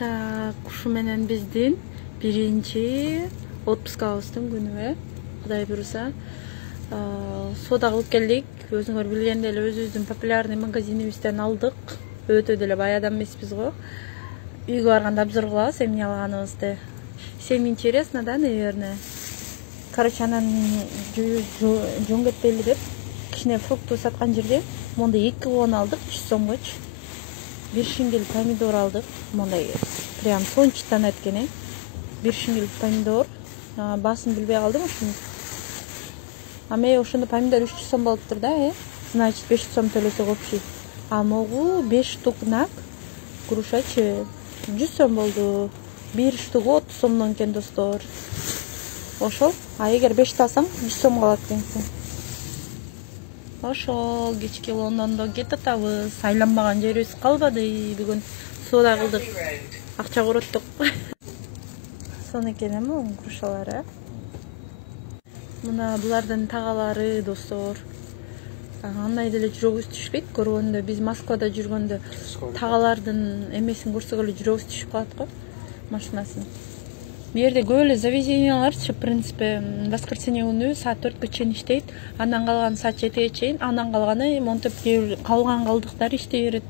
Так, ушу менен биздин биринчи отпускабыздын күнү. Кудай буюрса, соода кылып келдик. Өзүңөр билгендей эле өзүбүздүн популярный магазинибизден алдык. Өтө деле бай адам эмеспиз го. Үйгө барганда обзор кылабыз эмне алганыбызды. Всем интересно, да, наверное. Короче, анан жөн кетпейли деп кичине фрукты саткан жерде мондай 2 вон алдык, 100 сомгочу. Bir şingil pomidor aldık. Monday prям сончтан эткени. Bir şingil pomidor. Басын билбей калдым ушуну. Аме ошондо помидор 300 сом болуптур да, Значит, 500 сом төлөсөк общий. А могу 5 штук нак. Грушачы 100 сом болду. 1 штугу 30 сомдон экен, достор. Ошол. А эгер 5 алсам 100 сом калат экенсиң. Ошол кечки Лондондо кетатабыз. Айланбаган жерибиз калбады. Бүгүн соода кылдык. Акча короттук. Сон экен эми грушалары. Мына булардын тагалары, достор. Андай деле жүрөгүбүз түшпөйт. Көргөндө биз Москвада жүргөндө тагалардын эмесин көрсөк эле жүрөгүбүз түшүп калат го. Машинасын. Bu yerde böyle заведениялар, в принципе, воскресенье күнү саат 4-кө чейин иштейт. Андан калган саат 7-ге чейин, андан калганы монтип калган калдыктар иштей берет.